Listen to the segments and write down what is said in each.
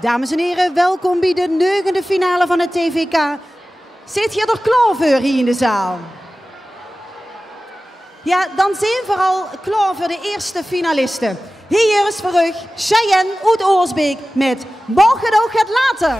Dames en heren, welkom bij de 9e finale van het TVK. Zit je er klaar voor hier in de zaal? Ja, dan zijn we vooral klaar voor de eerste finalisten. Hier is voor u Cheyenne uit Oorsbeek met Morgen nog het later.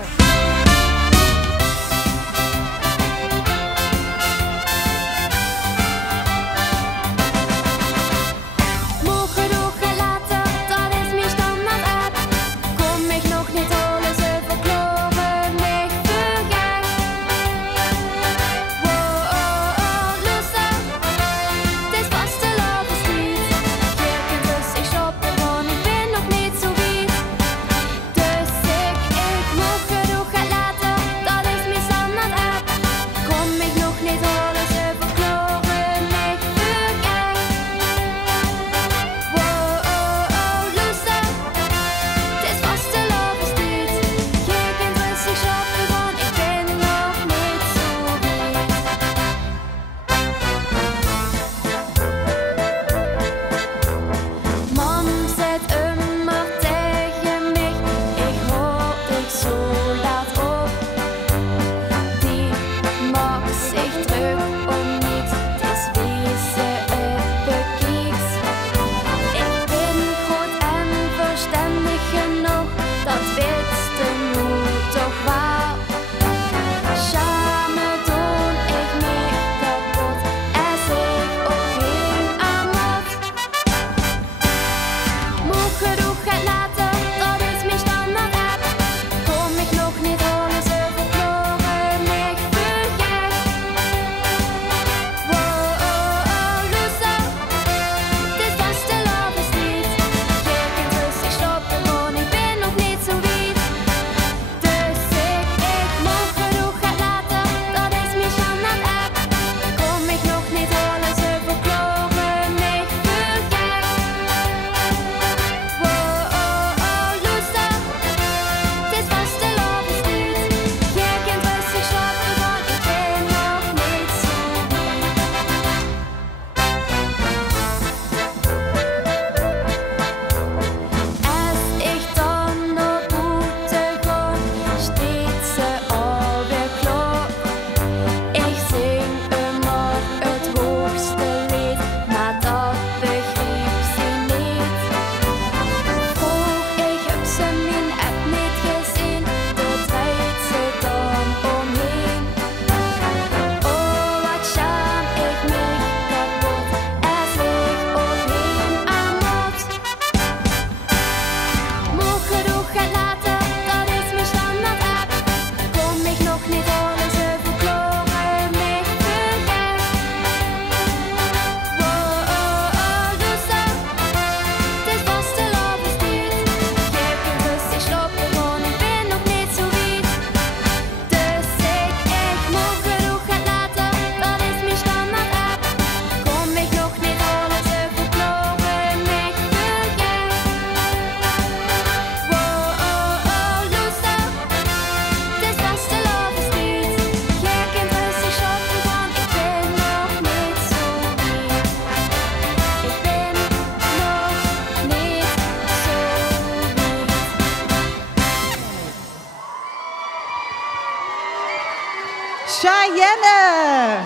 Cheyenne!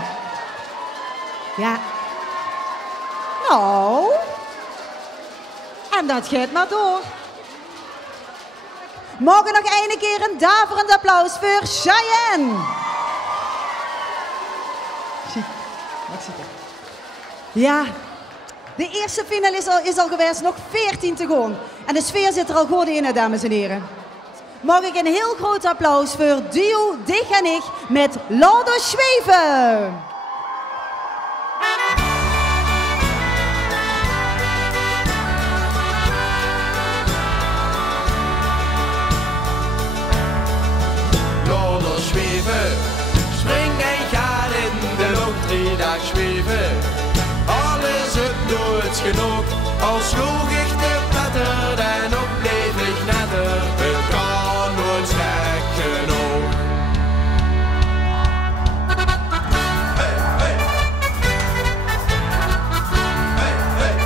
Ja. Nou. En dat gaat maar door. Morgen nog een keer een daverend applaus voor Cheyenne. Ja. De eerste finalist is al geweest, nog 14 te gaan. En de sfeer zit er al goed in, dames en heren. Mag ik een heel groot applaus voor duo Dich en Ik met Laat ons zweven. Laat ons zweven, spring en ga in de lucht, 3 dagen zweven. Alles het nooit genoeg, als sloeg ik de platter en op bleef ik netter. Het kan nooit gek genoeg. Hey, hey. Hey, hey.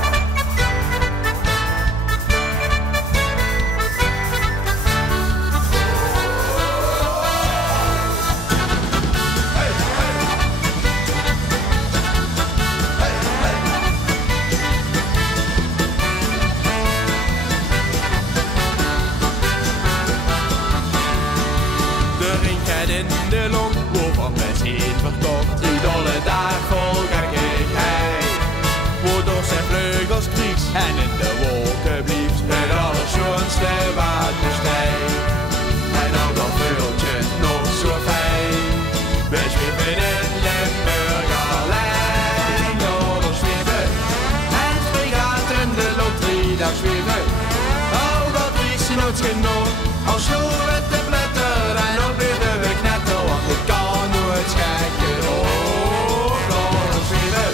nooit genoeg. Al sloegen we te pletter en dan blijven we knetten, want het kan nooit gek genoeg. Laat ons zweven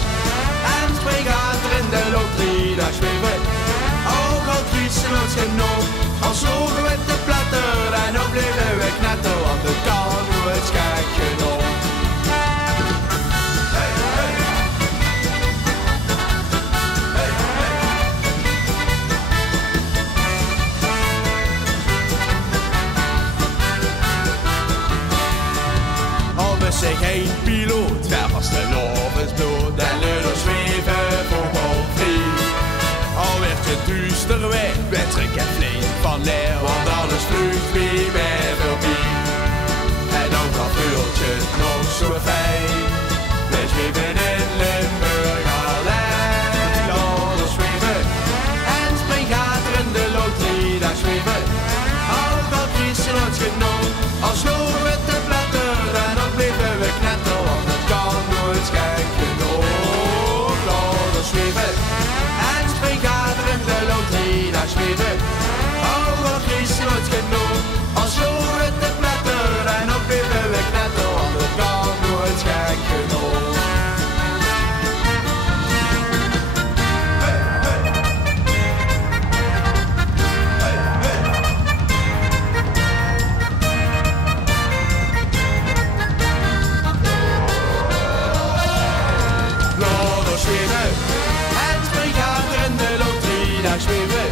en springen er in de loterie, daar zweven. Ook al kiezen nooit genoeg. Al sloegen we te pletter en dan blijven we knetten, want het kan nooit gek genoeg. Zeg geen piloot, ver was de lovensbloed en luiders zweven vogelvrij. Al werd het duister weg, werd trek en vlees van leer, want alles vlucht wie mij voorbij. En ook al voelt je het nog zo fijn, we zweven in Limburg alleen. Anders zweven en spring gaat er in de loterie, daar zweven. Ook al kiezen ons genoeg, als sloegen we te platter en dan blijven we knetten, want het kan nooit gek genoeg. Laat ons zweven en spring gaat er in de loterie, daar zweven. Ook al kiezen ons genoeg, als sloegen we te platter en dan blijven we knetten, want het kan nooit gek genoeg. En spring gaat er in de loterie, daar zweven.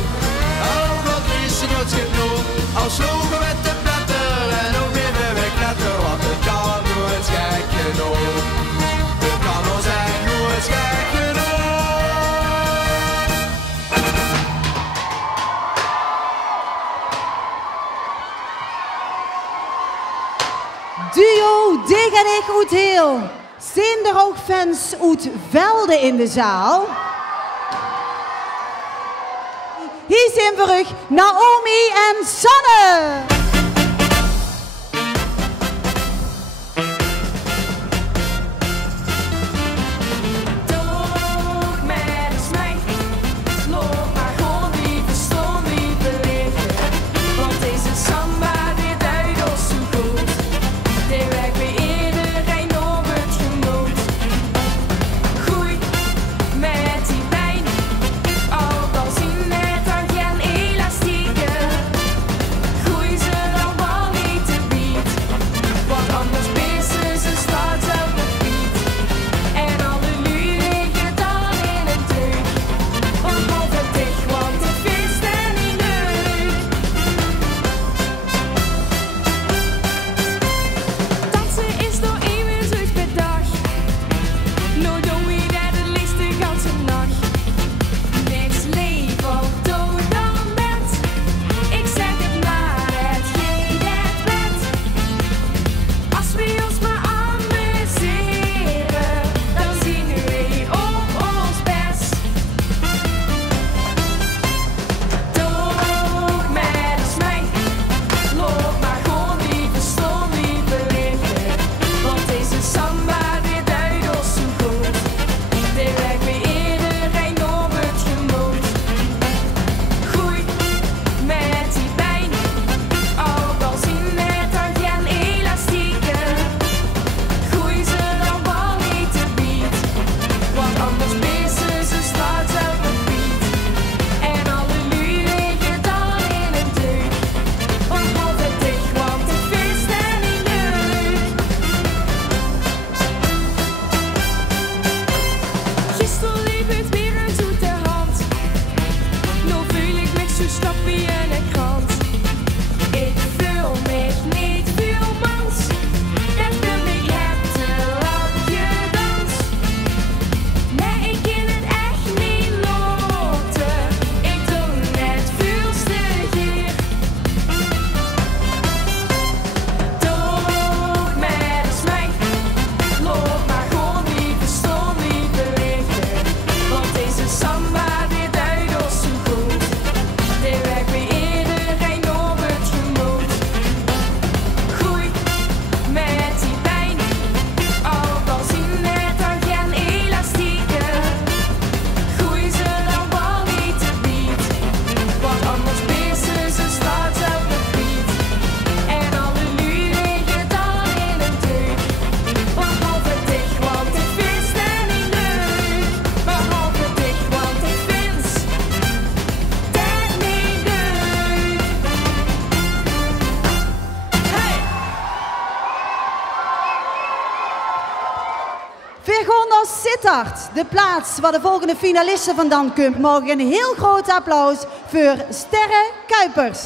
Ook al kiezen nooit genoeg, al sloegen we te platter en ook blijven we knetten, want het kan nooit gek genoeg. Het kan ons echt nooit gek genoeg. Duo Dig en ik uit heel. Zijn er ook fans uit Velde in de zaal? Hier zijn we terug, Naomi en Sanne. Sittard, de plaats waar de volgende finalisten vandaan komt, mag ik een heel groot applaus voor Sterre Kuipers.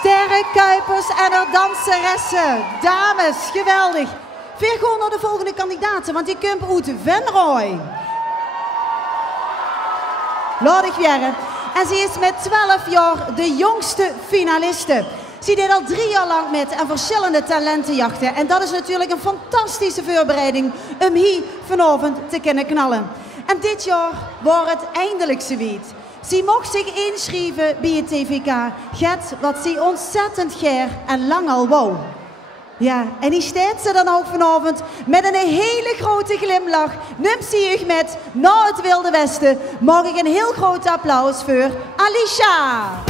Sterre Kuipers en haar danseressen. Dames, geweldig. Veer gewoon naar de volgende kandidaten, want die komt uit Venrooy. Laat ik jaren. En ze is met 12 jaar de jongste finaliste. Ze deed al 3 jaar lang met aan verschillende talentenjachten. En dat is natuurlijk een fantastische voorbereiding om hier vanavond te kunnen knallen. En dit jaar wordt het eindelijk zoiets. Ze mocht zich inschrijven bij het TVK. Get wat ze ontzettend graag en lang al wou. Ja, en die staat ze dan ook vanavond met een hele grote glimlach. Neemt ze je met naar het Wilde Westen. Mag ik een heel groot applaus voor Alicia.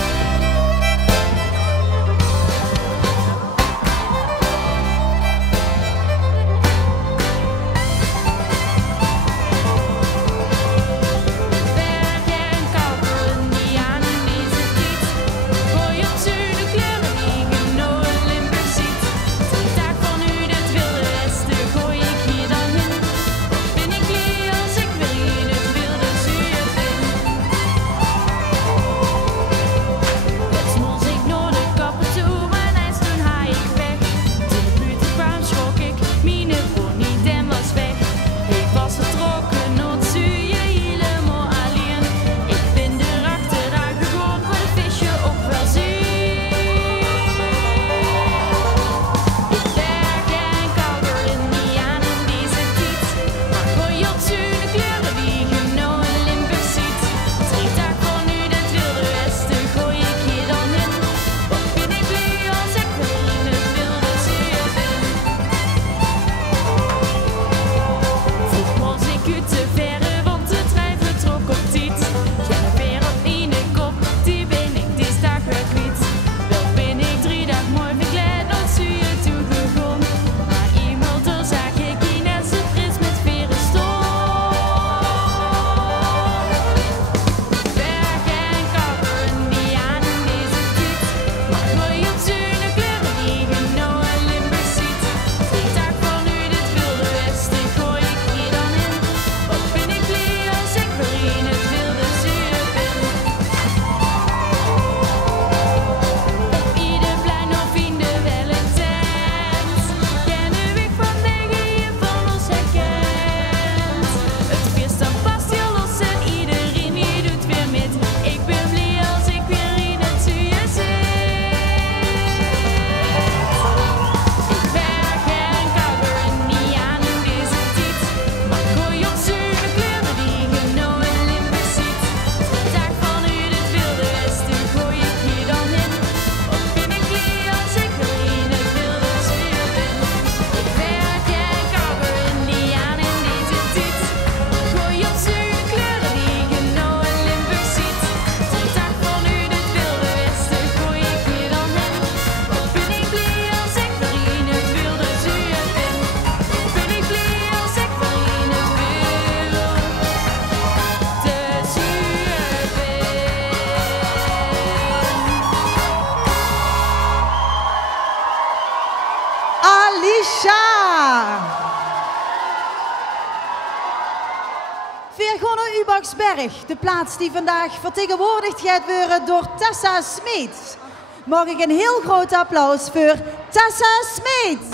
Ubaksberg, de plaats die vandaag vertegenwoordigd gaat worden door Tessa Smeets. Mag ik een heel groot applaus voor Tessa Smeets.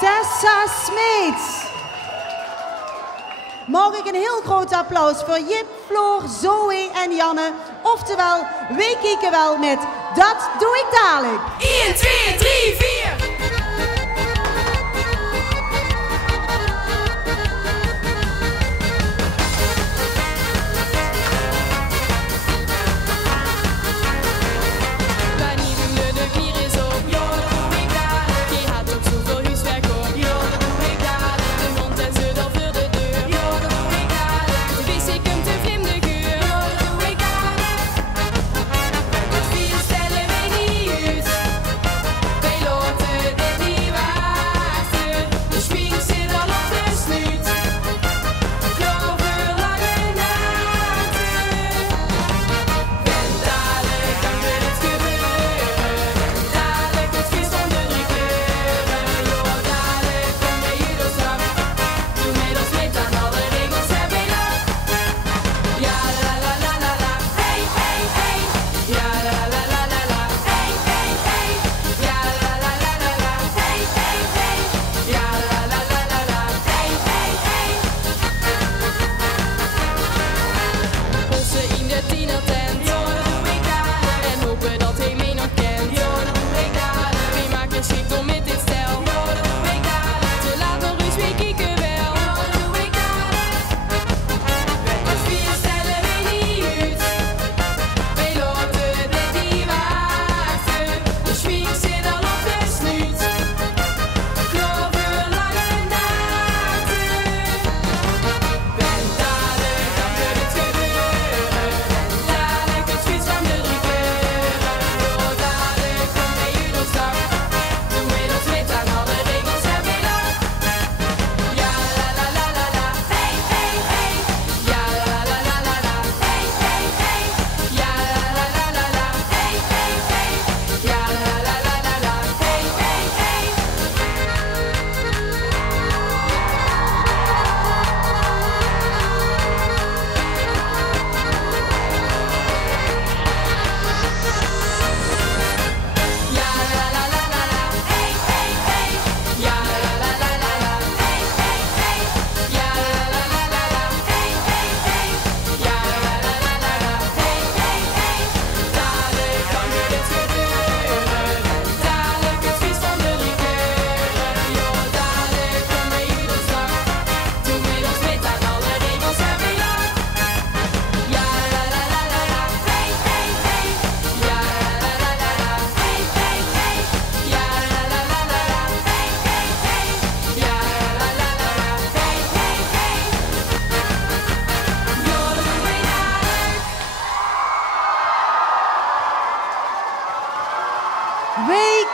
Tessa Smeets. Mag ik een heel groot applaus voor Jip, Floor, Zoe en Janne. Oftewel, we kijken wel met Dat Doe Ik Dadelijk. 1, 2, 3, 4.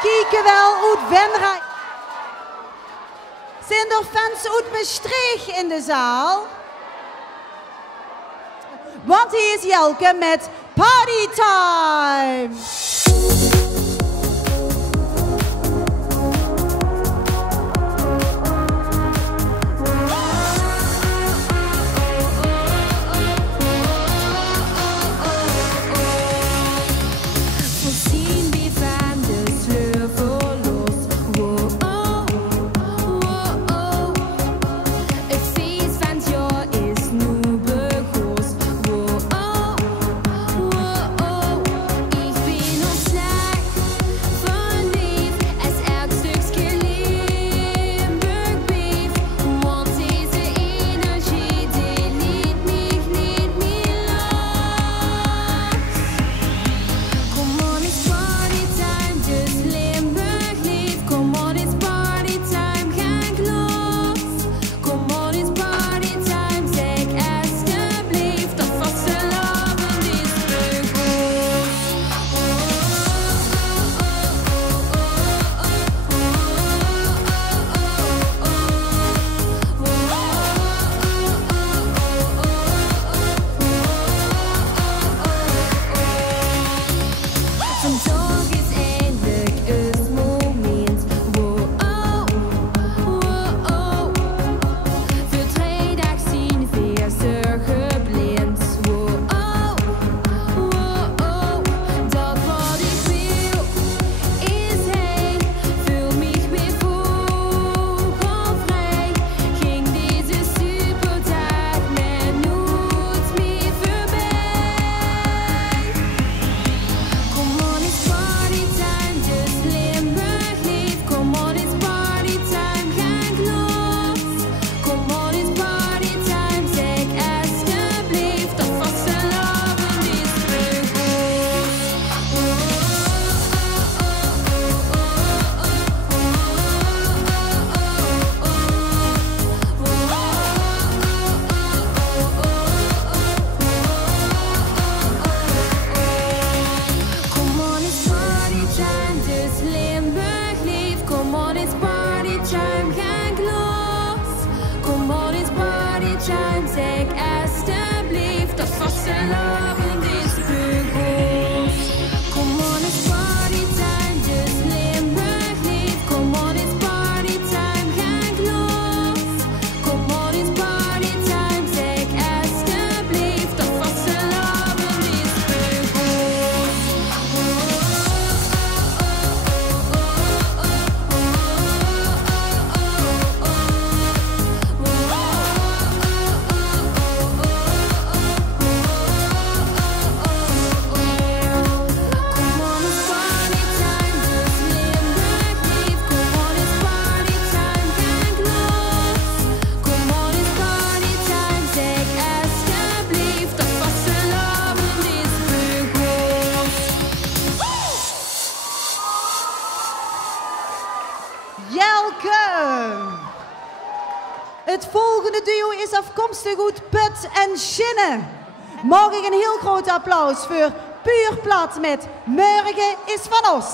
kijken wel uit Venray. Zijn er fans uit Maastricht in de zaal? Want hier is Jelke met Party Time! Het volgende duo is afkomstig uit Put en Schinnen. Mag ik een heel groot applaus voor Puur Plat met Morgen is van ons.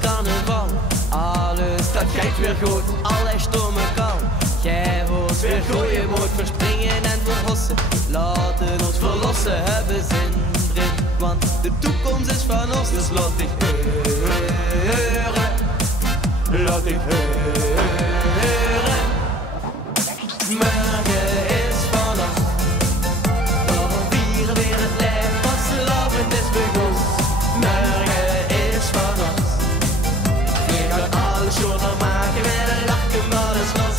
Carnaval, alles dat gaat weer goed, alles stomme kan. Jij hoort weer gooien, moet verspringen en verhossen. Laten ons verlossen, hebben zin erin, want de toekomst is van ons. Dus laat ik horen, laat ik horen. Morgen is van ons, daarom vieren weer het leven, want lovend is begonnen. Morgen is van ons. Alles journal maken met een lachen, maar dat is los.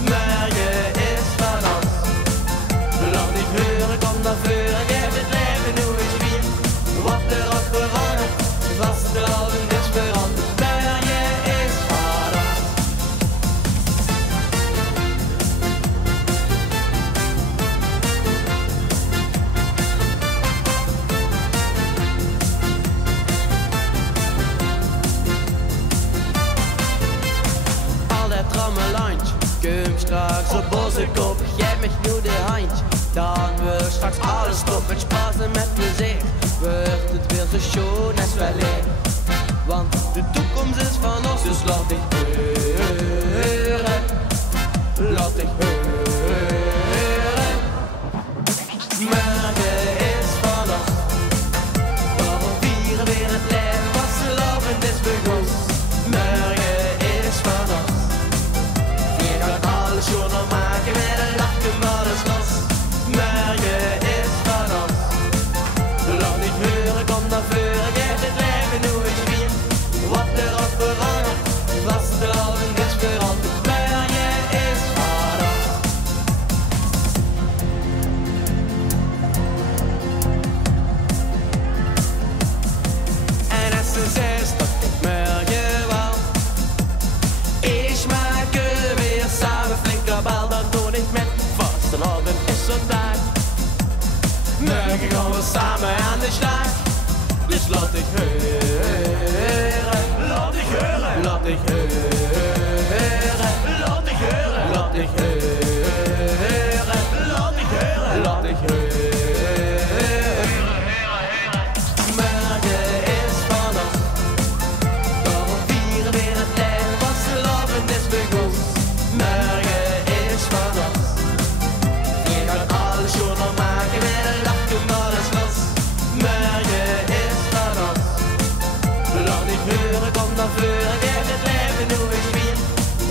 Morgen is van ons. Laat niet horen, kom naar voren, geef het leven hoe eens weer. Wat er ook verandert, was straks op onze kop. Geef me nu de handje, dan wordt straks alles top. Met spaas en met plezier wordt het weer zo schoon als weleer. Want de toekomst is van ons, dus laat ik horen. Laat ik horen. Morgen is van ons, maar we vieren weer het leven wat ze lopen is begonnen. Morgen is van ons, je gaat alles journal maken met een lachen maar is los. Morgen is van ons, laat ik horen, kom naar voren, geef het leven nu eens weer. Wat er ook verandert, vast te houden is veranderd. Morgen is van ons. En als ze zegt dat ik morgen wel, ik maak er weer samen flinke bal. Dan doe ik met vastenavond is vandaag. Morgen gaan we samen aan de slag. Dus laat ik horen, laat ik horen, laat ik horen, laat ik horen, laat ik horen, laat ik horen, laat ik horen. Morgen is van ons, dan we vieren weer het leven wat ze lopen is begonnen. Morgen is van ons, je gaat alles journal maken met een lachen maar is los. Morgen is van ons, laat ik horen, kom naar voren, geef het leven nu eens weer.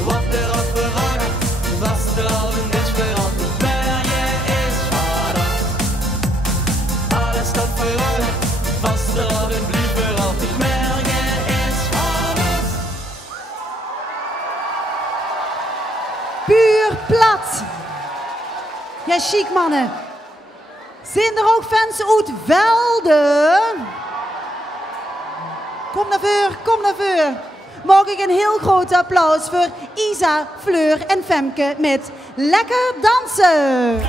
Wat er ook verandert, vast te houden is veranderd. Morgen is van ons, alles dat verandert, vast te houden blijft veranderd. Morgen is van ons. Puur plat. Ja, chic mannen. Zijn er ook fans uit Velde? Kom naar voren, kom naar voren. Mag ik een heel groot applaus voor Isa, Fleur en Femke met Lekker Dansen.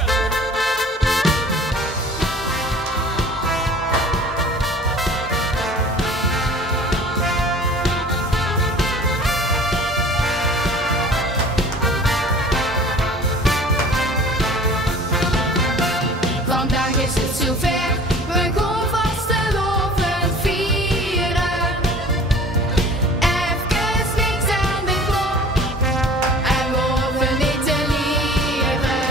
Vandaag is het zover, we gaan vastelovend vieren. Even niks aan de klok en we hoeven niet te lieren.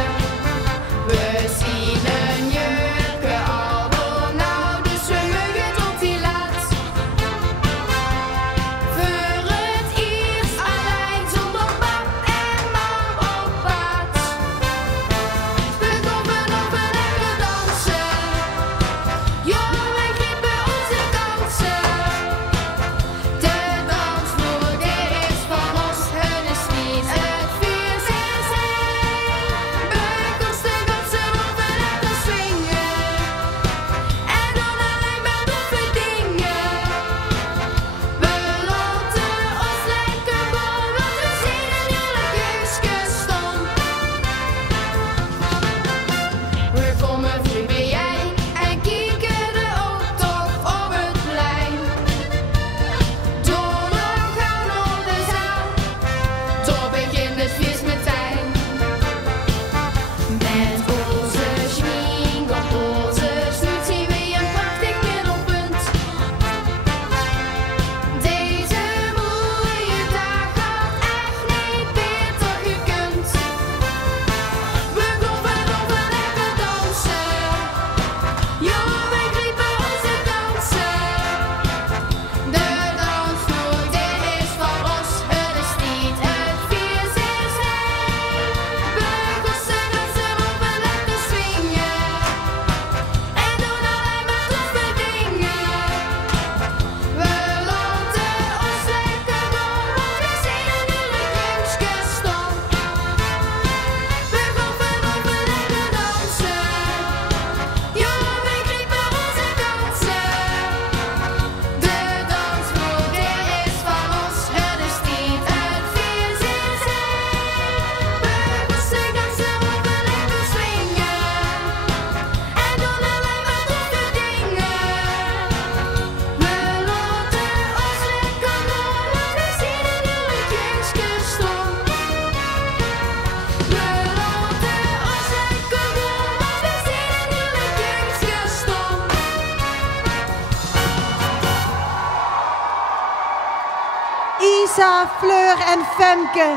Lisa, Fleur en Femke.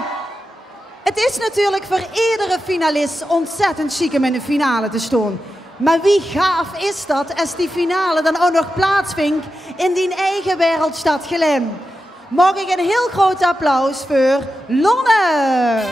Het is natuurlijk voor iedere finalist ontzettend chic om in de finale te staan. Maar wie gaaf is dat als die finale dan ook nog plaatsvindt in die eigen wereldstad Glem. Mag ik een heel groot applaus voor Lonne.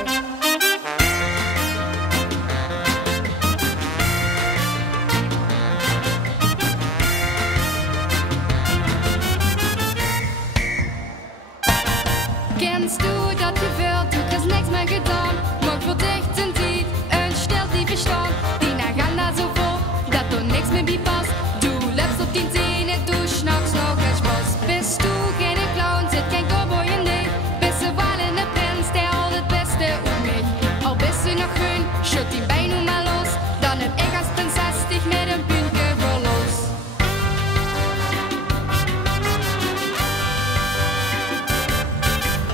Kennst du dat Gefühl, du hast nichts mehr getan? Mag für dich sind die ein Stell, die bestand. Die Agenda so voll, dass du nichts mehr bipasst. Du lebst auf den Zähnen, du schnappst noch kein Spaß. Bist du keine Clown, sit kein Cowboy in dich. Bist du wallende Prinz, der all das Beste um mich. Auch bist du noch grün, schütt die Beine nun mal los. Dann hab ich als Prinzess dich mit dem Bühnke los.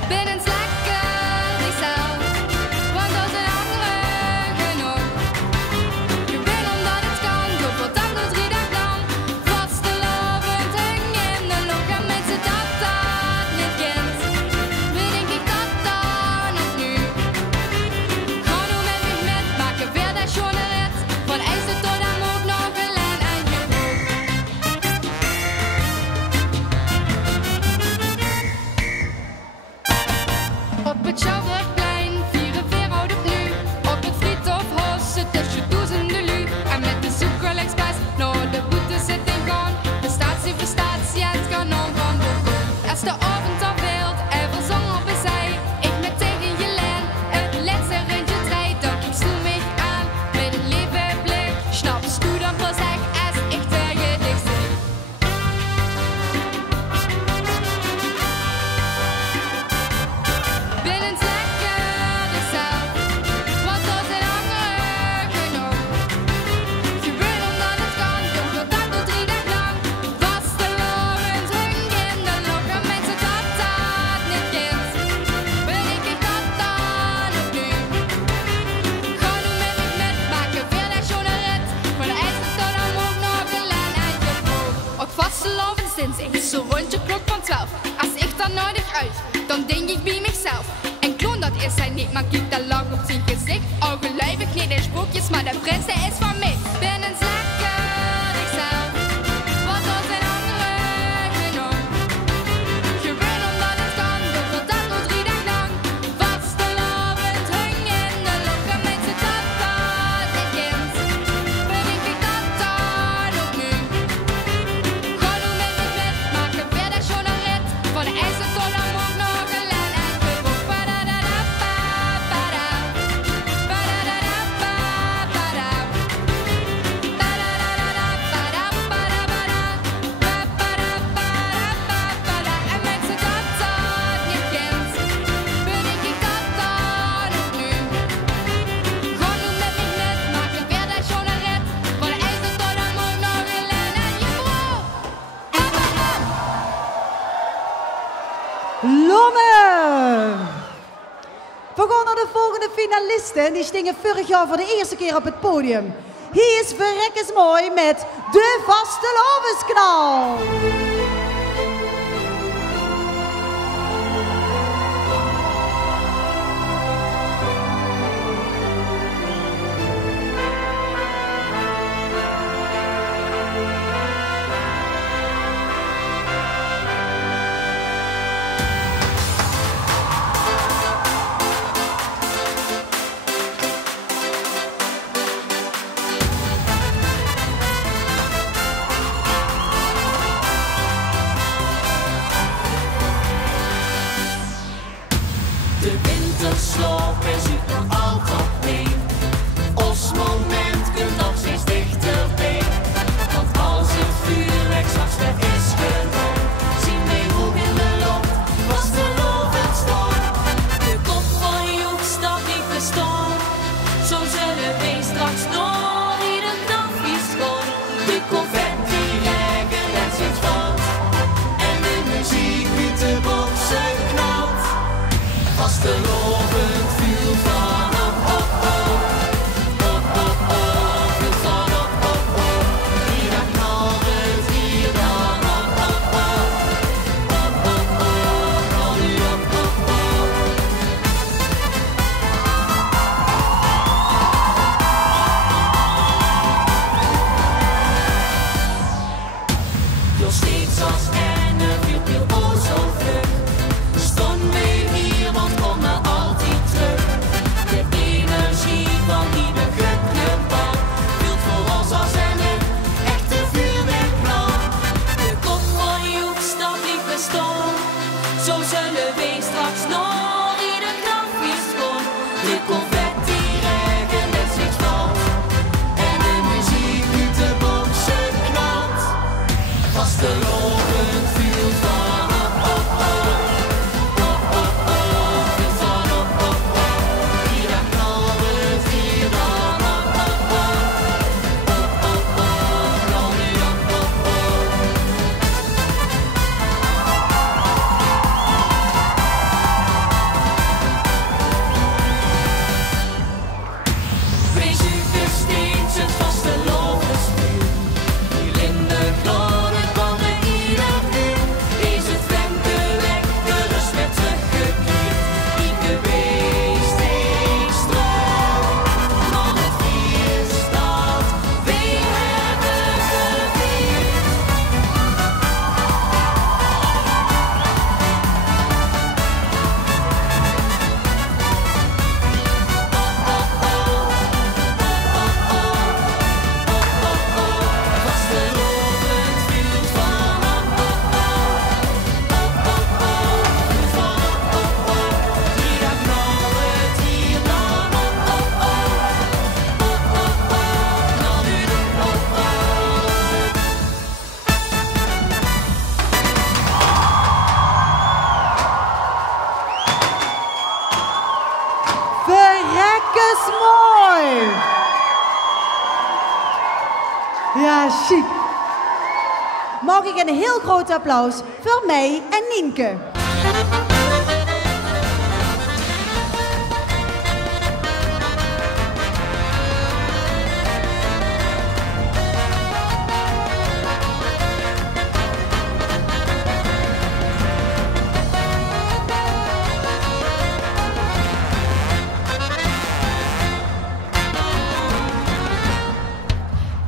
Binnen's lekker, die zelf, want dat zijn anderen genoeg. Je wil omdat het kan, door voor dag tot 3 dagen lang. Vastelovend hangen in de lucht en mensen dat niet kent. Bedenk ik dat dan of nu? Ga nu met me met, maken weer dat schone rit. Van IJsden tot aan ook nog een lijn aan je broek. Op het Schouwburgplein vieren weer oude nu. Op het Friedhof Hossen tussen duizenden lu. En met de Zoekerlijksprijs naar de boete zit in gaan. De statie voor statie, het kan om van Bochum. Als de avond al wild en verzong op een zij. Ik met tegen je lijn, het laatste rondje draait. Dan ik sloeg mich aan met een lieve blik. Schnappst du dan voor zeg als ik tegen dich zie. Binnen's lekker, dus zelf, want dat zijn anderen genoeg. Je wil omdat het kan, door voor dag tot 3 dagen lang. Vastelovend hangen in de lucht en mensen dat niet kent. Bedenk ik dat dan of nu? Ga nu met me met, maken weer dat schone rit. Van de IJsden tot aan ook nog een lijn uit je broek. Op vastelovend sinds ik zo rondje klok van 12. Als ik dan nodig uit, dan denk ik bij mezelf. En kloon dat is hij niet, maar kijk dat lach op zijn gezicht. Al geluivig niet in sprookjes, maar de prins hij is van mij. Binnen's lekker, ik zelf, want dat zijn anderen genoeg. Je wil omdat het kan, door voor dag tot 3 dagen lang. Vastelovend hangen in de lucht en mensen dat niet kent. Bedenk ik dat dan ook nu? Ga nu met me met, maken weer dat schone rit. Van de IJsden tot aan ook nog een lijn uit je broek. Ba-da-da-da-ba-ba-da. Ba-da-da-da-ba-ba-da. Da-da-da-da-da-ba-da-ba-da-ba-da. Ba-ba-da-ba-da-ba-ba-da. En mensen dat niet kent, bedenk ik dat dan ook nu? Ga nu met me met, maken weer dat schone rit. Van de IJsden tot aan ook nog een lijn uit je broek. Lonne! We gaan naar de volgende finalisten. Die stingen vorig jaar voor de eerste keer op het podium. Hier is verrekkers mooi met de Vastelovensknal. Zo zullen we straks nog ieder knap weer schoon. De confetti regen net steeds valt. En de muziek uit de boksen knalt. Vastelovend viel van oh oh oh. Oh oh oh, viel van oh oh oh. Hier dan knallen het hier dan oh oh oh. Oh oh oh, knal nu dan oh oh. Wees u versteend, het vastelovensvuur. Hier in de gloren van de ieder uur is het vreemde weg, de rust werd teruggekeerd. Ieke wees steeds terug, van het feestdag weer hebben gevierd. Vastelovend viel van oh oh oh. Viel van oh oh. Hier dan knal het hier dan oh oh oh. Oh oh oh, knal nu dan oh oh. Verrekkes mooi! Ja, chic. Mag ik een heel groot applaus voor mij en Nienke.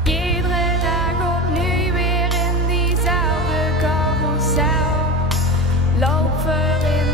Iedere dag opnieuw weer in diezelfde carousel. Loop voor in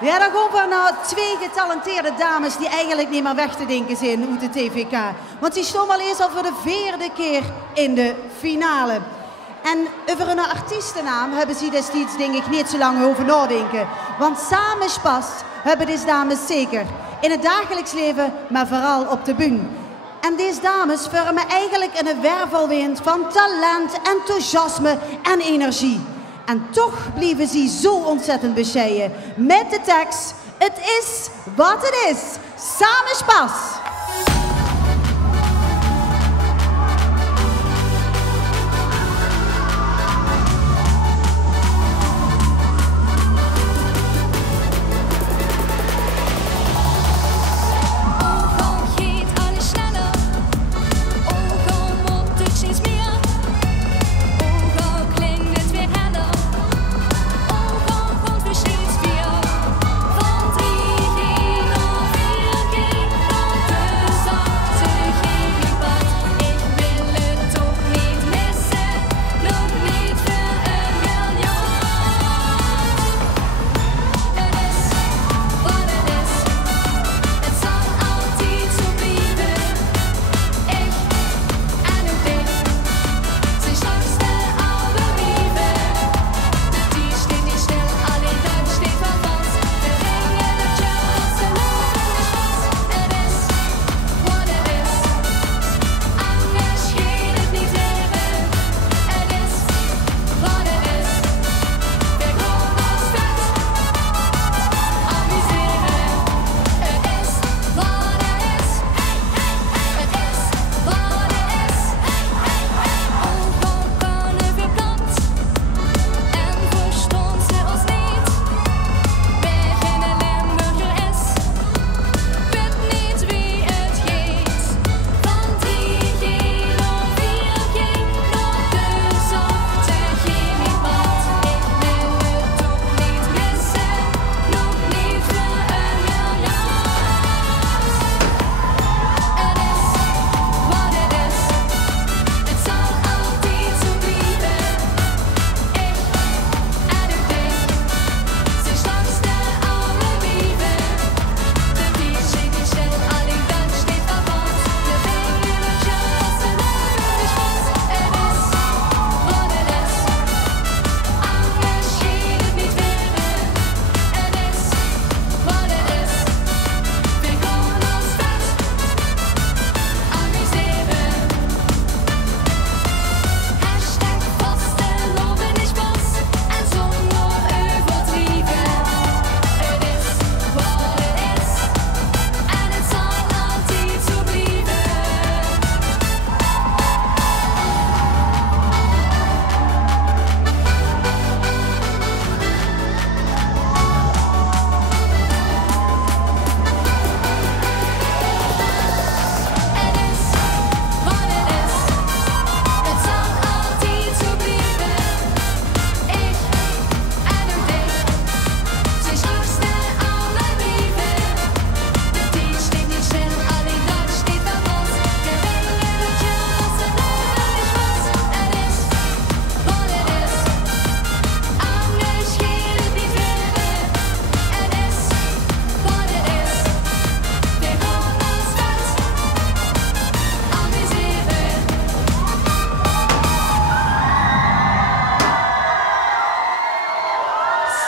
Ja, dan gaan we naar 2 getalenteerde dames die eigenlijk niet meer weg te denken zijn uit de TVK. Want die stonden al eens al voor de 4e keer in de finale. En over hun artiestennaam hebben ze destijds denk ik niet zo lang over nadenken. Want samen Spas hebben deze dames zeker. In het dagelijks leven, maar vooral op de bühne. En deze dames vormen eigenlijk een wervelwind van talent, enthousiasme en energie. En toch blijven ze zo ontzettend bescheiden. Met de tekst, het is wat het is. Samen Spas.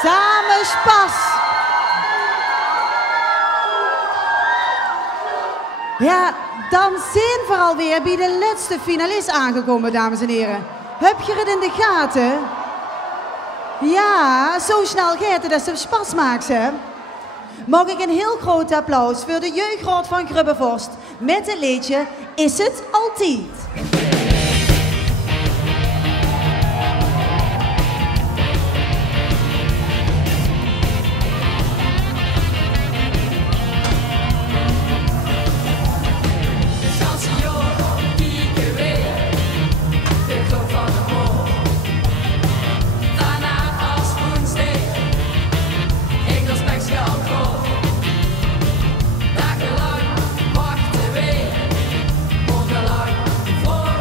Samen Spas. Ja, dan zijn we alweer bij de laatste finalist aangekomen, dames en heren. Heb je het in de gaten? Ja, zo snel gaat het dat ze Spas maakt, hè? Mag ik een heel groot applaus voor de jeugdraad van Grubbevorst met het liedje Is het altijd? Dagenlang wachten wij, mondenlang voor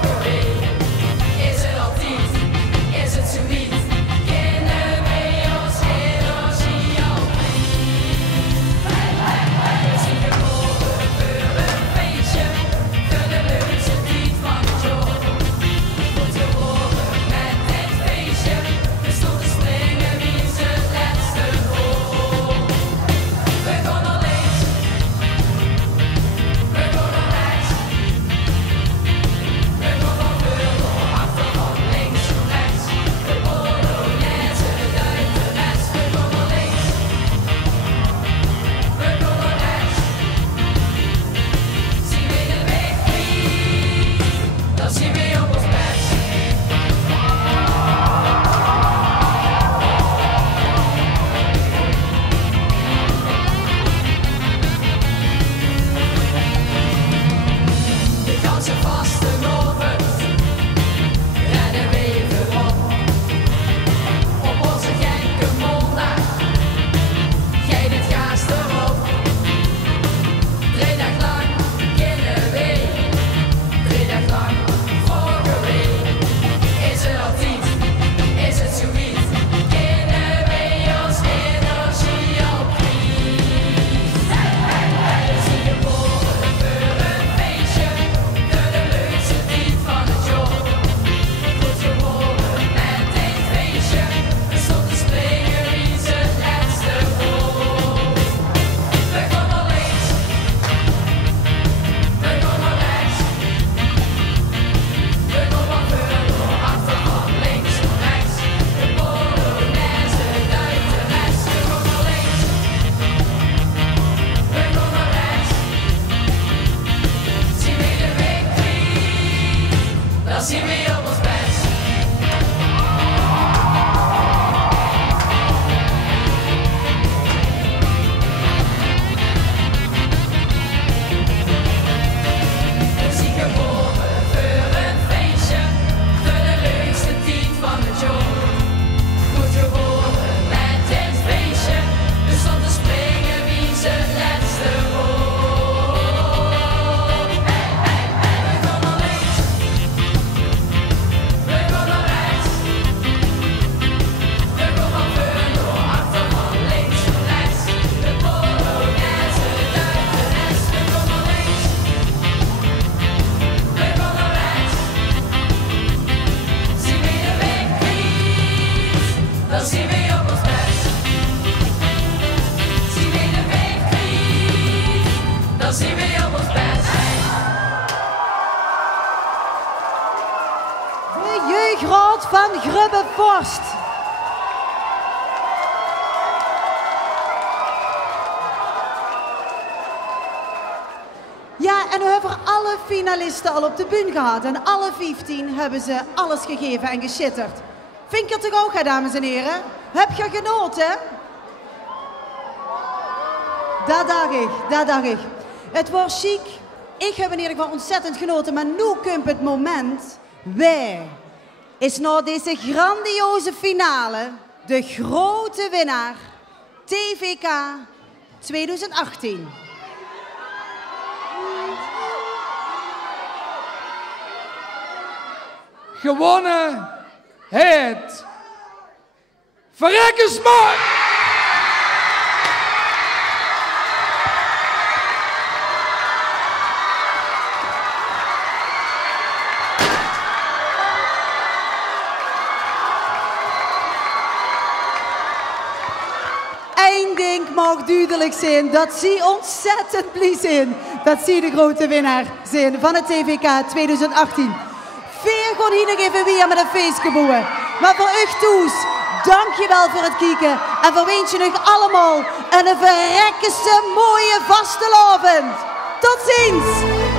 applaus. Ja, en we hebben alle finalisten al op de bühne gehad. En alle 15 hebben ze alles gegeven en geschitterd. Vind je het toch ook, hè, dames en heren? Heb je genoten? Dat dacht ik. Het was chic. Ik heb in ieder geval ontzettend genoten. Maar nu komt het moment. Wij is na deze grandioze finale de grote winnaar TVK 2018. Gewonnen het Verrekkensmarkt! Eén ding mag duidelijk zijn, dat zie ontzettend blij zijn. Dat zie de grote winnaar zijn van het TVK 2018. Veel gewoon hier nog even weer met een feestje boeien. Maar voor u toes, dankjewel voor het kijken. En voor wens je nog allemaal een verrekkende mooie vastelavond. Tot ziens!